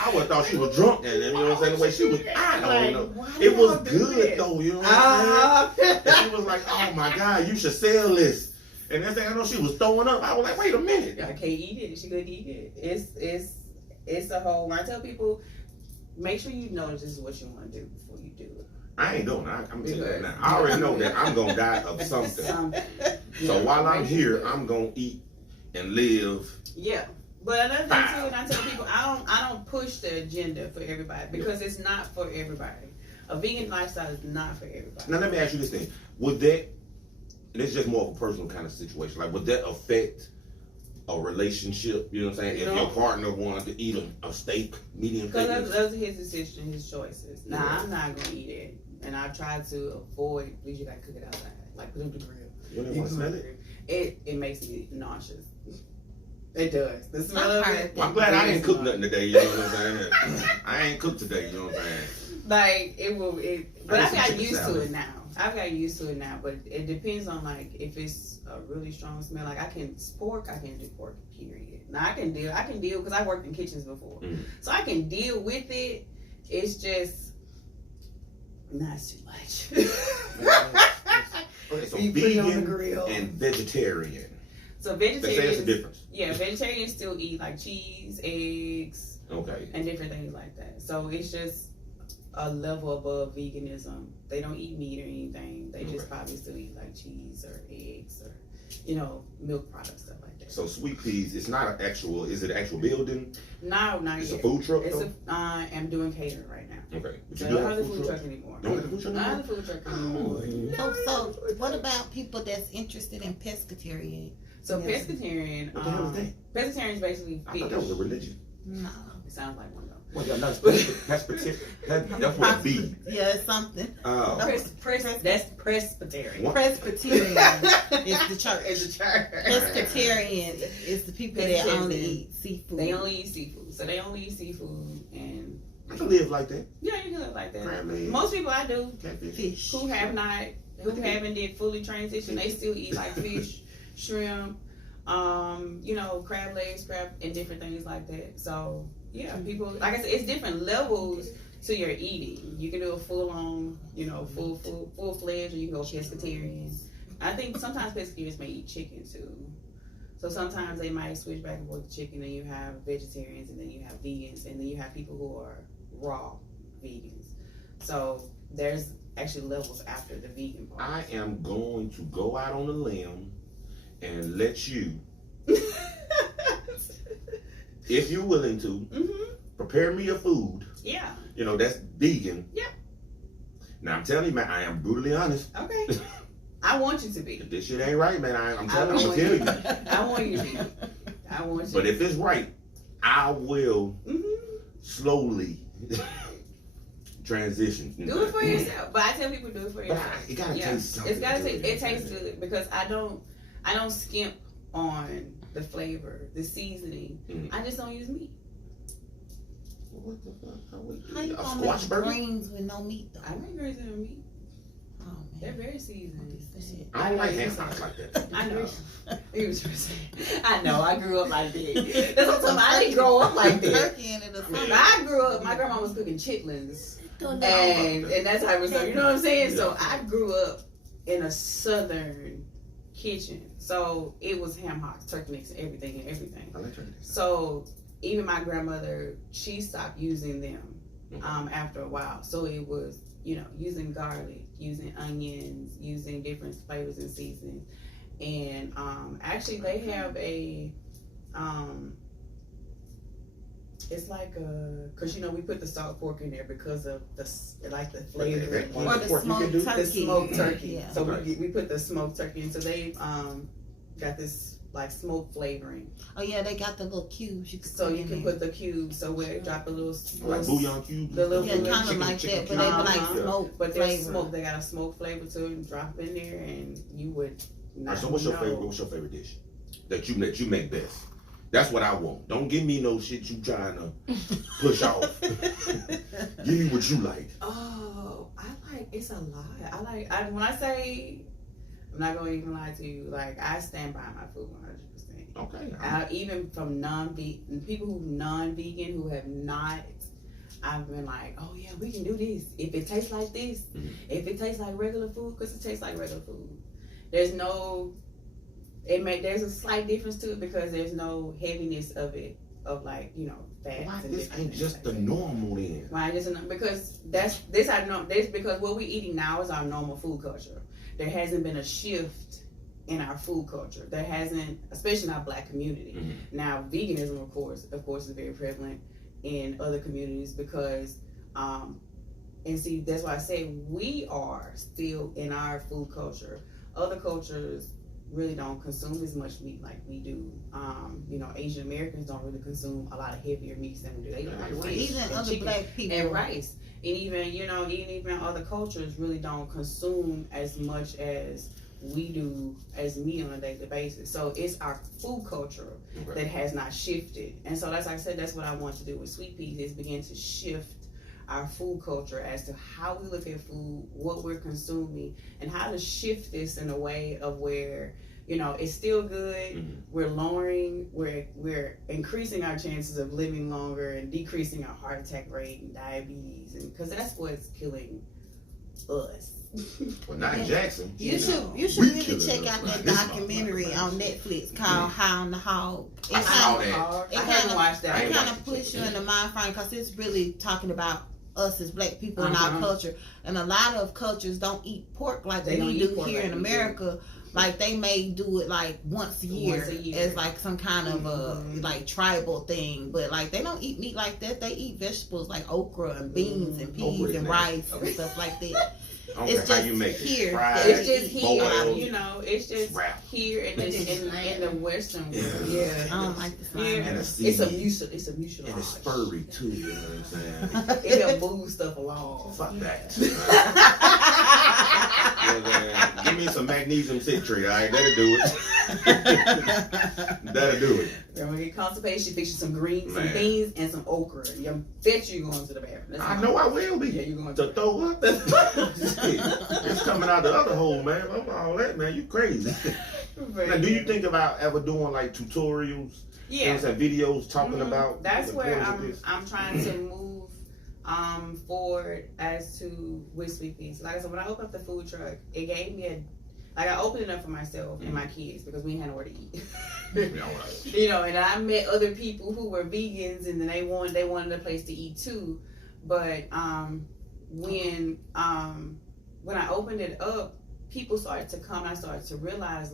I would have thought she was drunk then. You know what I'm saying? The way she was, I don't know. Why It was y'all do good that? though. You know what I'm saying? Ah. And she was like, "Oh my God, you should sell this." And next thing I know, she was throwing up. I was like, "Wait a minute." I can't eat it. She couldn't eat it. It's a whole. When I tell people, make sure you know this is what you want to do before you do it. I ain't doing it. I'm telling you that now. I already know that I'm gonna die of something. So Yeah, while I'm make sure here, you- I'm gonna eat and live. Yeah. But another thing too, and I tell people, I don't push the agenda for everybody, because it's not for everybody. A vegan lifestyle is not for everybody. Now let me ask you this thing: would that and it's just more of a personal kind of situation. Like, would that affect a relationship? You know what I'm saying? If No. your partner wanted to eat a steak, medium steak. Because that's his decision, his choices. Now, Yeah. I'm not gonna eat it, and I try to avoid. At least you gotta cook it outside, like put it on the grill. You don't want to smell it? It makes me nauseous. It does. The smell of it. Well, I'm glad I didn't cook nothing today. You know what I'm saying? I ain't cooked today. You know what I'm saying? Like it will. But I I've need some got chicken used to salad. it now. I've got used to it now, but it depends on like if it's a really strong smell. Like I can do pork. Period. Now I can deal because I worked in kitchens before, so I can deal with it. It's just not too much. Okay, so You put it on the vegan grill. and vegetarian. So They say it's a vegetarians, difference. yeah, vegetarians still eat like cheese, eggs, Okay. and different things like that. So it's just a level above veganism. They don't eat meat or anything. They just Okay. probably still eat like cheese or eggs or milk products, stuff like that. So Sweet Peas, it's not an actual. Is it an actual building? No, not It's yet. a food truck. It's though? I'm doing catering right now. Okay. But So you I do don't have have a the food food truck? truck anymore. Don't have the food truck I don't anymore? have the food truck anymore. So what about people that's interested in pescatarian? So Yeah. pescatarian, What the hell is that? pescatarian is basically I fish. thought that was a religion. No. It sounds like one though. Well, yeah, that's that's what it be. Yeah, it's something. Oh. That's Presbyterian. What? Presbyterian is the church. It's a church. Pescatarian is the people that only eat seafood. They only eat seafood. So they only eat seafood, and I can live like that. yeah, you can live like that. Crab legs, Most people I do catfish. fish. who haven't did fully transition, they still eat like fish, shrimp, crab legs, crab, and different things like that. So yeah, people, like I said, it's different levels to your eating. You can do a full on, full fledged, or you can go pescatarian. I think sometimes pescatarians may eat chicken too. So sometimes they might switch back and forth to chicken, and you have vegetarians, and then you have vegans, and then you have people who are raw vegans. So there's actually levels after the vegan part. I am going to go out on a limb and let you, if you're willing to, Mm-hmm. prepare me a food. Yeah. That's vegan. Yep. Now I'm telling you, man, I am brutally honest. Okay. I want you to be. If this shit ain't right, man, I'm I gonna want tell you. you. I want you to be. I want you. But if it's right, I will Mm-hmm. slowly transition. Do it for yourself. But I tell people do it for But yourself. it gotta taste something. It's gotta good. taste. It tastes good because I don't skimp on the flavor, the seasoning. Mm. I just don't use meat. What the fuck? How you A gonna squash make burger? greens with no meat though? I make greens and meat. Oh They're man. very seasoned. I don't like know. ham hocks like that. I know. He was trying to say. I know. I grew up like that. That's what I'm talking about. I didn't grow up like that. Turkey in it or something. I grew up. My grandma was cooking chitlins, and that type of stuff. You know what I'm saying? So I grew up in a southern kitchen, so it was ham hocks, turkey necks, and everything. I like turkey. So even my grandmother, she stopped using them Mhm. after a while. So it was, using garlic, using onions, using different flavors and seasonings. And actually, they have a it's like because we put the salt pork in there because of the flavor. Or the Pork you can smoked do? turkey. The smoked turkey. Yeah. So Okay. we put the smoked turkey in. So they got this like smoked flavoring. Oh yeah, they got the little cubes you can So put you in can there. put the cubes. So where it drop a little, Like bouillon cubes. the little Yeah, Chicken- kind of like that, but they be like Uh-huh. smoke but there's flavor. smoke. They got a smoke flavor to it, and drop in there, and you would not So what's your know. favorite? What's your favorite dish that you make best? That's what I want. Don't give me no shit you trying to push off. Give me what you like. Oh, it's a lot. When I say, I'm not gonna even lie to you. Like I stand by my food 100%. Okay. Even from people who non-vegan who have not. I've been like, oh yeah, we can do this if it tastes like this. Mhm. If it tastes like regular food, because it tastes like regular food. There's no. There's a slight difference to it because there's no heaviness of it, of fats. Why and this different ain't things just like the that. normal then? Right, because this because what we're eating now is our normal food culture. There hasn't been a shift in our food culture. There hasn't, especially in our Black community. Mhm. Now, veganism, of course, is very prevalent in other communities because, and see, that's why I say we are still in our food culture other cultures really don't consume as much meat like we do. Asian Americans don't really consume a lot of heavier meats than we do. They like rice Even and other chicken black people. and rice. And even other cultures really don't consume as much as we do as meat on a daily basis. So it's our food culture that has not shifted. And so that's like I said, that's what I want to do with Sweet Peas, is begin to shift our food culture as to how we look at food, what we're consuming, and how to shift this in a way of where, it's still good. We're increasing our chances of living longer and decreasing our heart attack rate and diabetes, and because that's what's killing us. Well, not Jackson. You should We really killing check us, out man. that This documentary motherfucker, on man. Netflix called Hound the Hog. I saw that. I haven't watched that. I It ain't kind watched of it puts you yet. in the mind frame because it's really talking about us as black people and our culture. And a lot of cultures don't eat pork like They don't we eat do pork here like in we do. America. Like they may do it like once a year as like some kind of like tribal thing, but like they don't eat meat like that. They eat vegetables like okra and beans and peas Okra is and nasty. rice and Okay. stuff like that. Okay, It's how just you make here. it? Fried, It's just here, boiled, it's just wrapped. here in the Western world. Yeah. I don't like the slime. Yeah. And It's it's a seasoning. mucilage. It's a mucilage. And it's furry too, you know what I'm saying? It'll move stuff along. Fuck that. You know what I'm saying? Give me some magnesium citrate, alright? That'll do it. That'll do it. Then when you get constipation, fix you some greens, some Man. beans, and some okra. You bet you going to the bathroom. That's I all. know I will be. Yeah, you're going To throw up? It's coming out the other hole, man. I'm all that, man. You crazy. Now, do you think about ever doing like tutorials? You know Yeah. what I'm saying? Videos talking Mhm. about That's the where importance of this? I'm trying to move forward as to with Sweet Peas. Like I said, when I opened up the food truck, it gave me I opened it up for myself and my kids because we didn't have nowhere to eat. Yeah, all right. And I met other people who were vegans and then they wanted a place to eat too. But when I opened it up, people started to come. I started to realize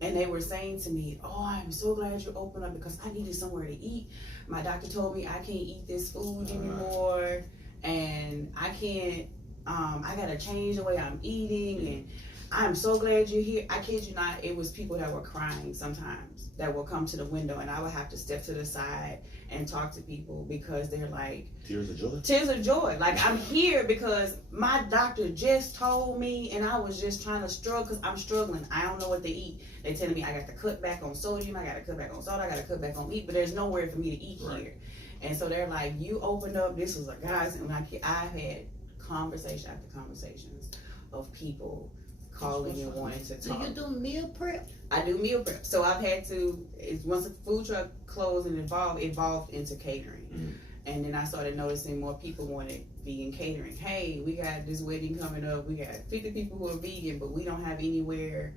and they were saying to me, "Oh, I'm so glad you opened up because I needed somewhere to eat. My doctor told me I can't eat this food anymore, and I can't. I gotta change the way I'm eating, and I'm so glad you're here." I kid you not, it was people that were crying sometimes that will come to the window, and I would have to step to the side and talk to people because they're like, Tears of joy. tears of joy. Like, I'm here because my doctor just told me, and I was just trying to struggle because I'm struggling. I don't know what to eat. They telling me I got to cut back on sodium, I got to cut back on salt, I got to cut back on meat, but there's nowhere for me to eat Right. here. And so they're like, you opened up, this was a guy's, and I've had conversation after conversations of people calling and wanting to Do talk. you do meal prep? I do meal prep. So I've had to, once the food truck closed and evolved into catering. Mhm. And then I started noticing more people wanted vegan catering. Hey, we got this wedding coming up. We got 50 people who are vegan, but we don't have anywhere.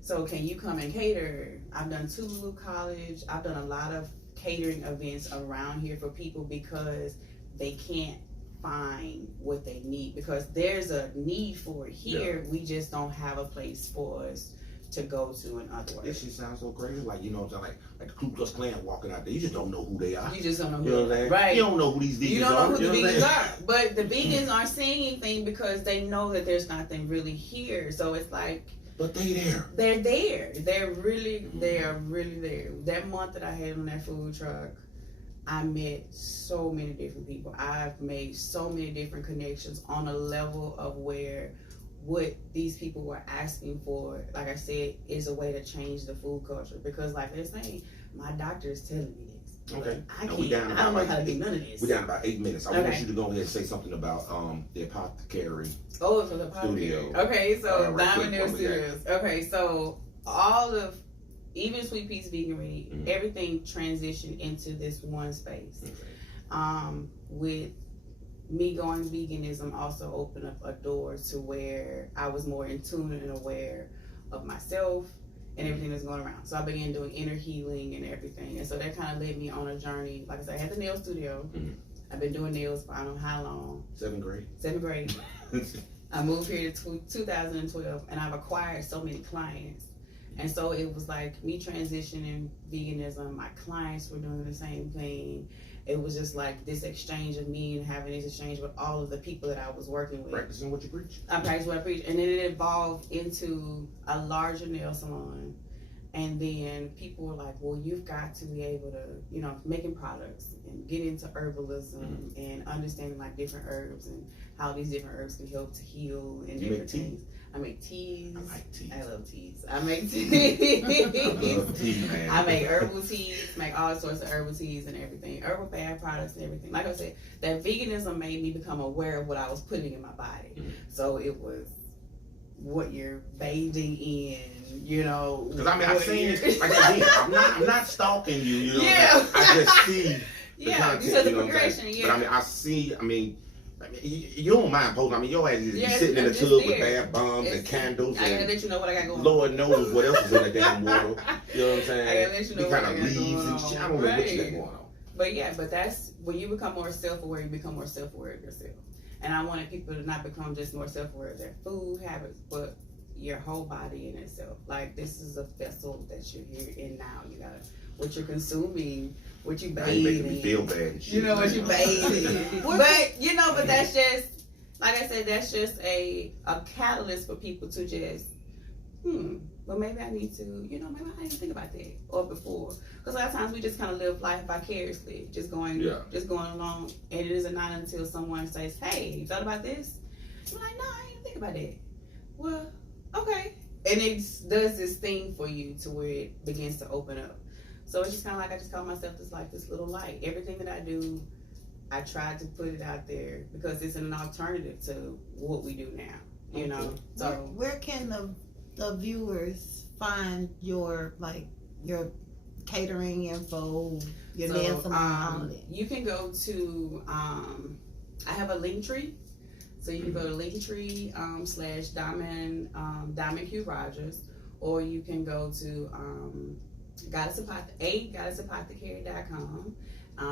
So can you come and cater? I've done Toulouse College. I've done a lot of catering events around here for people because they can't find what they need because there's a need for it here. We just don't have a place for us to go to in other This ways. shit sounds so crazy. Like, you know what I'm saying? Like the Ku Klux Klan walking out there. You just don't know who they are. You just don't know You know who what I'm saying? right. You don't know who these vegans are. You don't know who the what I'm vegans saying? are. But the vegans aren't saying anything because they know that there's nothing really here. So it's like But they there. they're there. They are really there. That month that I had on that food truck, I met so many different people. I've made so many different connections on a level of where what these people were asking for, like I said, is a way to change the food culture. Because like they're saying, my doctor is telling me this. Okay. I Now we can't. down I don't know about how to do none of this. We're down about 8 minutes. I Okay. want you to go ahead and say something about the apothecary. Oh, so the Studio. podcast. Okay, so Right Diamond quick, Nail what we got? Studios. Okay, so all of, even Sweet Peas Veganery, Mhm. everything transitioned into this one space. With me going veganism also opened up a door to where I was more in tune and aware of myself and everything that's going around. So I began doing inner healing and everything. And so that kind of led me on a journey. Like I said, I had the nail studio. Mhm. I've been doing nails for I don't know how long. 7th grade. 7th grade. I moved here to 2012 and I've acquired so many clients And so it was like me transitioning veganism. My clients were doing the same thing. It was just like this exchange of me and having this exchange with all of the people that I was working with. Practicing what you preach. I practice what I preach. And then it evolved into a larger nail salon. And then people were like, well, you've got to be able to, you know, making products and get into herbalism and understanding like different herbs and how these different herbs can help to heal and You different make things. I make teas. I like teas. I love teas. I make teas. I love tea, man. I make herbal teas, make all sorts of herbal teas and everything, herbal bath products and everything. Like I said, that veganism made me become aware of what I was putting in my body. So it was what you're bathing in, you know. Because I mean, I've seen it. Like again, I'm not stalking you. You know, Yeah. I just see the Yeah, content. you said the You know what I'm progression. saying? Yeah. But I mean, I see. I mean, you don't mind posting. I mean, your ass is Yeah, sitting in the it's tub just with there. bath bombs and candles I gotta and let you know what I got going on. Lord knows what else is in the damn water. You know what I'm saying? I gotta let you know You what kind I of got leaves going and shit. I on. don't know what you got Right. going on. But yeah, but that's when you become more self-aware, you become more self-aware of yourself. And I wanted people to not become just more self-aware of their food habits, but your whole body in itself. Like, this is a vessel that you're here in now. You gotta, what you're consuming, what you Now you making me bathing. feel bad and shit. You know what you man. bathing. But you know, but that's just, like I said, that's just a catalyst for people to just, well, maybe I need to, you know, maybe I didn't think about that or before. Because a lot of times we just kind of live life vicariously, just going along. And it isn't not until someone says, hey, you thought about this? I'm like, no, I didn't think about that. Well, okay. And it does this thing for you to where it begins to open up. So it's just kind of like I just call myself this little light. Everything that I do, I try to put it out there because it's an alternative to what we do now, you know? So where can the viewers find your catering info, your nail salon? You can go to, I have a link tree. So you can go to Linktree /Diamond Q Rogers, or you can go to goddessapothecary.com.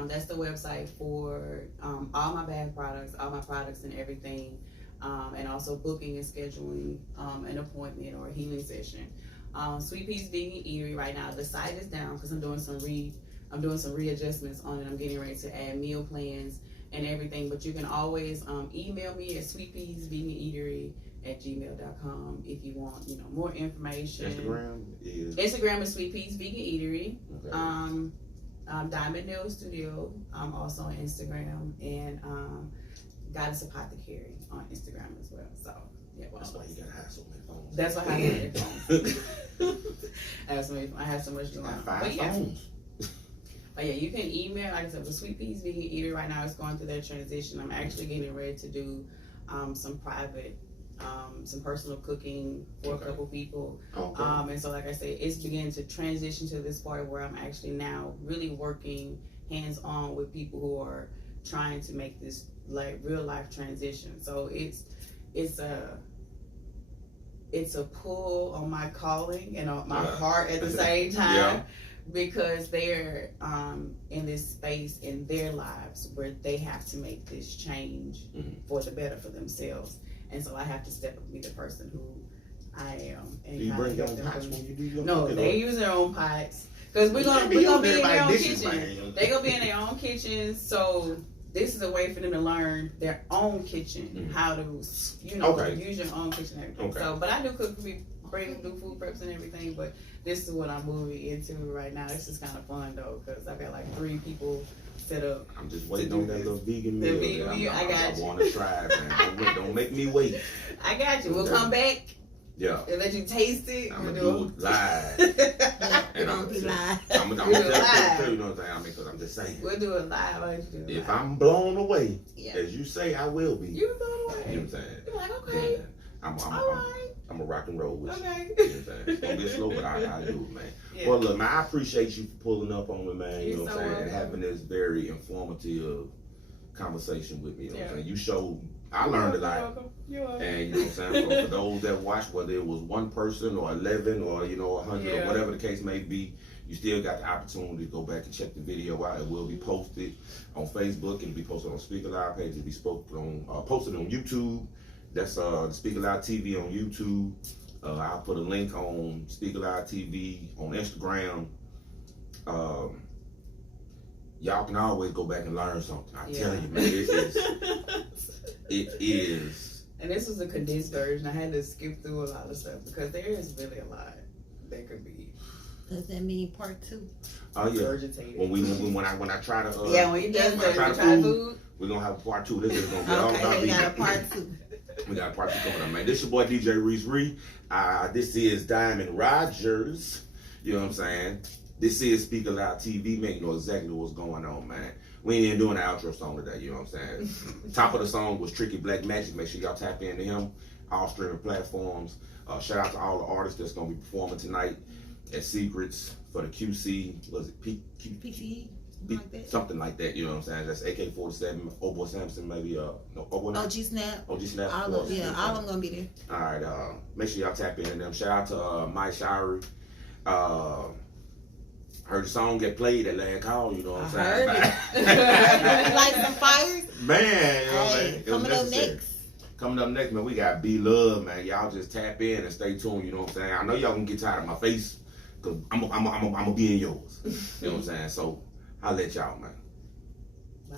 That's the website for all my bath products, all my products and everything, and also booking and scheduling an appointment or a healing session. Sweet Peas Vegan Eatery right now, the site is down because I'm doing some readjustments on it. I'm getting ready to add meal plans and everything, but you can always email me at sweetpeasveganeatery@gmail.com if you want, you know, more information. Instagram is Sweet Peas Vegan Eatery. Okay. Diamond Nail Studio, also on Instagram, and Goddess Apothecary on Instagram as well. So yeah, that's why you gotta have so many phones. That's why I have so many phones. I have so much going on. 5 phones. But yeah, you can email, like I said, with Sweet Peas Vegan Eatery right now, it's going through that transition. I'm actually getting ready to do some private, some personal cooking for a couple people. Okay. And so, like I said, it's beginning to transition to this part where I'm actually now really working hands-on with people who are trying to make this like real life transition. So it's a pull on my calling and on my heart at the same time. Yeah. Because they're in this space in their lives where they have to make this change for the better for themselves, and so I have to step up and be the person who I am. And do you bring your own pots when you do your No, they use their own pots because we're gonna be in their own kitchen. They're gonna be in their own kitchen, so this is a way for them to learn their own kitchen, how to use your own kitchen and everything. So, but I do cook for people. Do food preps and everything, but this is what I'm moving into right now. It's just kind of fun though, because I've got like 3 people set up. I'm just waiting on that little vegan meal. I got you. I want to try it, man. Don't make me wait. I got you. We'll come back. Yeah. And let you taste it. I'm going to do it live. And I'm going to be live. I'm going to tell you, you know what I'm saying? I mean, because I'm just saying. We'll do it live. If I'm blown away, as you say, I will be. You're blown away. You know what I'm saying? You're like, okay. I'm a rock and roll with you. Okay. You know what I'm saying? It's going to get slow, but I do it, man. Yeah. Well, look, man, I appreciate you for pulling up on me, man. You know what I'm saying? And having this very informative conversation with me. You know what I'm saying? You showed, I learned a lot. You're welcome. And you know what I'm saying? For those that watch, whether it was 1 person or 11 or, 100 or whatever the case may be, you still got the opportunity to go back and check the video out. It will be posted on Facebook. It'll be posted on Speak Aloud page. It'll be posted on YouTube. That's the Speak Aloud TV on YouTube. I'll put a link on Speak Loud TV on Instagram. Y'all can always go back and learn something. I tell you, man, it is. And this was a condensed version. I had to skip through a lot of stuff because there is really a lot that could be. Does that mean part 2? Oh yeah. Regurgitated. When I try to when you done try food, we're gonna have a part 2. This is gonna be all about Okay, we got a part 2. We got a part 2 coming up, man. This your boy DJ Reese Ree. This is Diamond Rogers. You know what I'm saying? This is Speak Loud TV. Man, you know exactly what's going on, man. We ain't even doing the outro song today. You know what I'm saying? Top of the song was Tricky Black Magic. Make sure y'all tap into him. All streaming platforms. Shout out to all the artists that's gonna be performing tonight at Secrets for the QC. Was it PTE? Something like that, you know what I'm saying? That's AK-47, Oboe Samson, maybe OG Snap. OG Snap. All of them gonna be there. All right, make sure y'all tap into them. Shout out to Mike Showery. Heard the song get played at Land Call, you know what I'm saying? Heard it. Like some fires? Man, you know what I mean? Coming up next. Coming up next, man, we got B-Love, man. Y'all just tap in and stay tuned, you know what I'm saying? I know y'all gonna get tired of my face, because I'm gonna be in yours. You know what I'm saying? So, I'll let y'all, man. Bye.